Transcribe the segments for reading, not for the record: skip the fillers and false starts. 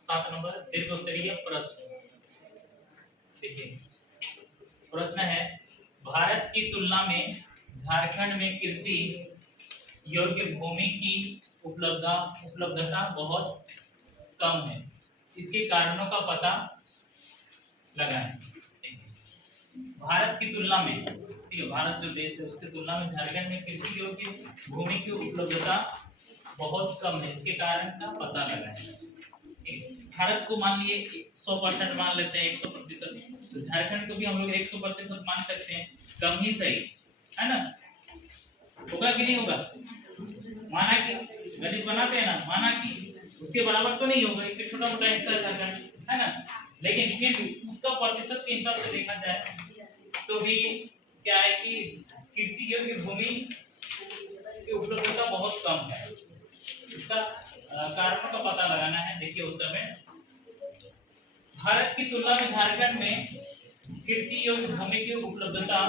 7 number दीर्घ उत्तरीय प्रश्न। देखिए प्रश्न है, भारत की तुलना में झारखंड में कृषि योग्य भूमि की उपलब्धता बहुत कम है, इसके कारणों का पता लगाएं। भारत की तुलना में, ठीक है, भारत जो देश है उसकी तुलना में झारखंड में कृषि योग्य भूमि की उपलब्धता बहुत कम है, इसके कारण का पता लगाएं। भारत को मान लिए 100% मान लेते हैं, 100%, तो झारखंड को भी हम लोग 100% मान सकते हैं, कम ही सही है ना। होगा कि नहीं होगा? माना कि गणित बनाते हैं ना, माना कि उसके बराबर तो नहीं होगा, एक छोटा मोटा हिस्सा है झारखंड, है ना, लेकिन फिर भी उसका प्रतिशत के हिसाब से देखा जाए तो भी क्या है कि कृषि योग्य भूमि की उपलब्धता बहुत कम है। इसका कारणों का पता लगाना है। देखिए उत्तर में, भारत की तुलना में झारखंड में कृषि योग्य भूमि की उपलब्धता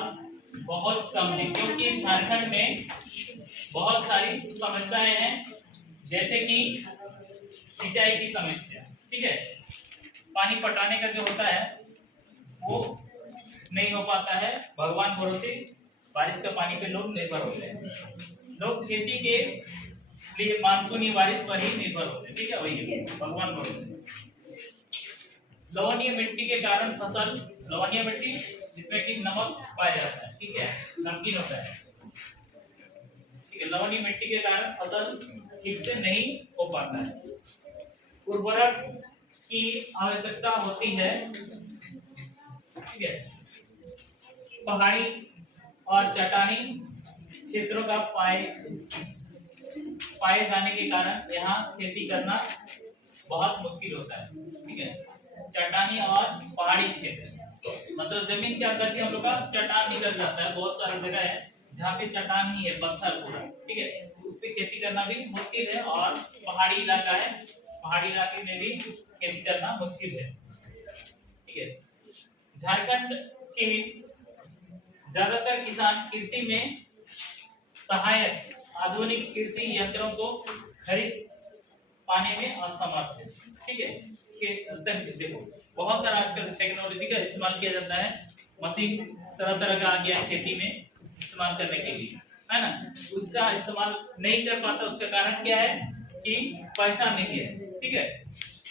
बहुत कम है, क्योंकि झारखंड में बहुत सारी समस्याएं हैं, जैसे कि सिंचाई की समस्या, ठीक है, पानी पटाने का जो होता है वो नहीं हो पाता है, भगवान भरोसे बारिश का पानी पे लोग निर्भर होते हैं, लोग खेती के लिए मानसूनी बारिश पर ही निर्भर होते हैं, ठीक है, वही भगवान भरोसे। लवणीय मिट्टी के कारण फसल, लवणीय मिट्टी जिसमें कि नमक पाया जाता है, ठीक है, नमकीन होता है, ठीक है, लवणीय मिट्टी के कारण फसल ठीक से नहीं हो पाता है, उर्वरक की आवश्यकता होती है, ठीक है, पहाड़ी और चट्टानी क्षेत्रों का पाए जाने के कारण यहाँ खेती करना बहुत मुश्किल होता है, ठीक है, चट्टानी और पहाड़ी क्षेत्र, मतलब जमीन के अंदर हम लोग का चट्टान निकल जाता है, बहुत सारी जगह है जहाँ पे चट्टान ही है, पत्थर पूरा, ठीक है, उस पे खेती करना भी मुश्किल है, और पहाड़ी इलाका है, पहाड़ी इलाके में भी खेती करना मुश्किल है, ठीक है। झारखंड के ज्यादातर किसान कृषि में सहायक आधुनिक कृषि यंत्रों को खरीद पाने में असमर्थ है, ठीक है, कि देखो बहुत सारा आजकल टेक्नोलॉजी का इस्तेमाल किया जाता है, मशीन तरह तरह का आ गया है खेती में इस्तेमाल करने के लिए, है ना, उसका इस्तेमाल नहीं कर पाता, उसका कारण क्या है कि पैसा नहीं है, ठीक है,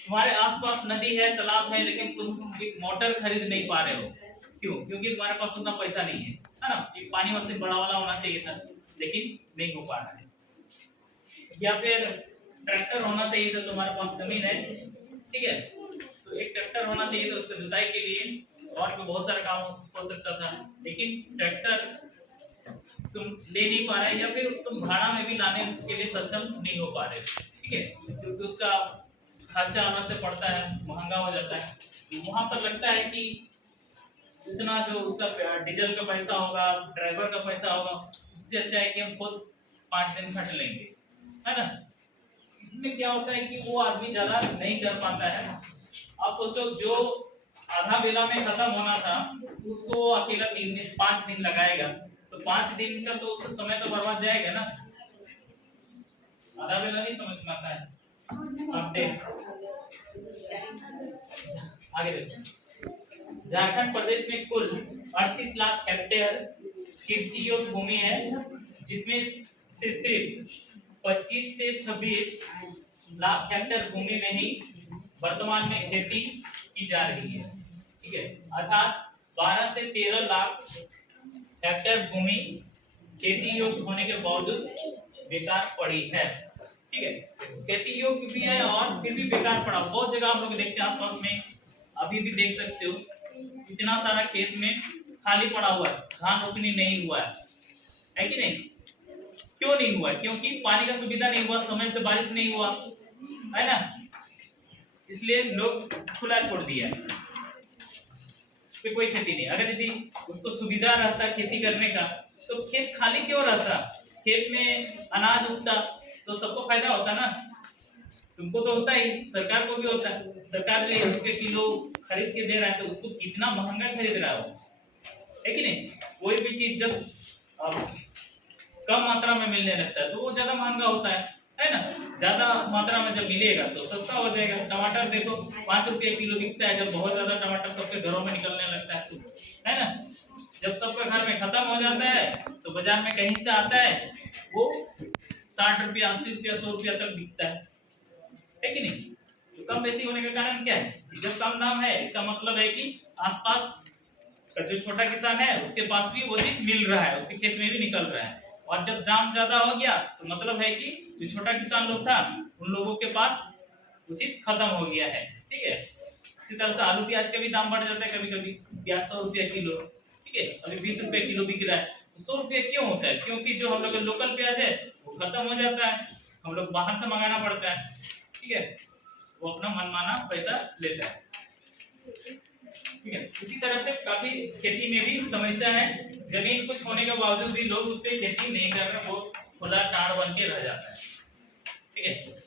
तुम्हारे आसपास नदी है, तालाब है, लेकिन तुम एक मोटर खरीद नहीं पा रहे हो, क्यों? क्योंकि तुम्हारे पास उतना पैसा नहीं है ना, एक पानी मशीन बड़ा वाला होना चाहिए था, लेकिन नहीं हो पा रहा है, या फिर ट्रैक्टर होना चाहिए था, तुम्हारे पास जमीन है, ठीक है, तो एक ट्रैक्टर होना चाहिए था, उसको जुताई के लिए और भी बहुत सारा काम हो सकता था, लेकिन ट्रैक्टर तुम ले नहीं पा रहे, या फिर तुम भाड़ा में भी लाने के लिए सक्षम नहीं हो पा रहे, ठीक है, क्योंकि उसका खर्चा अलग से पड़ता है, महंगा हो जाता है, वहां पर लगता है कि इतना जो उसका डीजल का पैसा होगा, ड्राइवर का पैसा होगा, उससे अच्छा है कि हम खुद 5 दिन खट लेंगे, है ना। इसमें क्या होता है कि वो आदमी ज्यादा नहीं कर पाता है। आप सोचो, जो आधा बेला में खत्म होना था उसको वो अकेला 3 दिन 5 दिन लगाएगा, तो 5 दिन का तो उसका समय तो बर्बाद जाएगा ना, आधा बेला नहीं समझ में आता है। आगे देखो, झारखंड प्रदेश में कुल 38 लाख हेक्टेयर कृषि योग्य भूमि है, जिसमें से सिर्फ 25 से 26 लाख हेक्टेयर भूमि में ही वर्तमान में खेती की जा रही है, ठीक है, अर्थात 12 से 13 लाख हेक्टेयर भूमि खेती योग्य होने के बावजूद बेकार पड़ी है, ठीक है, खेती योग्य भी है और फिर भी बेकार पड़ा। बहुत जगह हम लोग देखते हैं आसपास में, अभी भी देख सकते हो, इतना सारा खेत में खाली पड़ा हुआ है, धान रोपनी नहीं हुआ है कि नहीं? क्यों नहीं हुआ? क्योंकि पानी का सुविधा नहीं हुआ, समय से बारिश नहीं हुआ, है ना, इसलिए लोग खुला छोड़ दिया, कोई खेती नहीं। अगर यदि उसको सुविधा रहता खेती करने का तो खेत खाली क्यों रहता, खेत में अनाज उगता तो सबको फायदा होता ना, तुमको तो होता ही, सरकार को भी होता है, सरकार जो 1 रुपये किलो खरीद के दे रहा है तो उसको कितना महंगा खरीद रहा है कि नहीं? कोई भी चीज जब कम मात्रा में मिलने लगता है तो वो ज्यादा महंगा होता है है ना। ज्यादा मात्रा में जब मिलेगा तो सस्ता हो जाएगा। टमाटर देखो 5 रुपये किलो बिकता है, जब बहुत ज्यादा टमाटर सबके घरों में निकलने लगता है ना। जब सबके घर में खत्म हो जाता है तो बाजार में कहीं से आता है, वो 60 रुपया 80 रुपया 100 रुपया तक बिकता है कि नहीं। तो कम बेसी होने का कारण क्या है, जब कम दाम है इसका मतलब है कि आसपास का जो छोटा किसान है उसके पास भी वो चीज मिल रहा है, उसके खेत में भी निकल रहा है। और जब दाम ज्यादा हो गया तो मतलब है कि जो छोटा किसान लोग था उन लोगों के पास वो चीज खत्म हो गया है, ठीक है। इसी तरह से आलू प्याज का भी दाम बढ़ जाता है, कभी कभी प्याज 100 रुपया किलो, ठीक है, अभी 20 रुपये किलो बिक रहा है। 100 रुपये क्यों होता है, क्योंकि जो हम लोग का लोकल प्याज है वो खत्म हो जाता है, हम लोग बाहर से मंगाना पड़ता है, ठीक है, वो अपना मनमाना पैसा लेता है, ठीक है। उसी तरह से काफी खेती में भी समस्या है, जमीन कुछ होने के बावजूद भी लोग उस पर खेती नहीं कर रहे, वो खुला टाड़ बन के रह जाता है, ठीक है।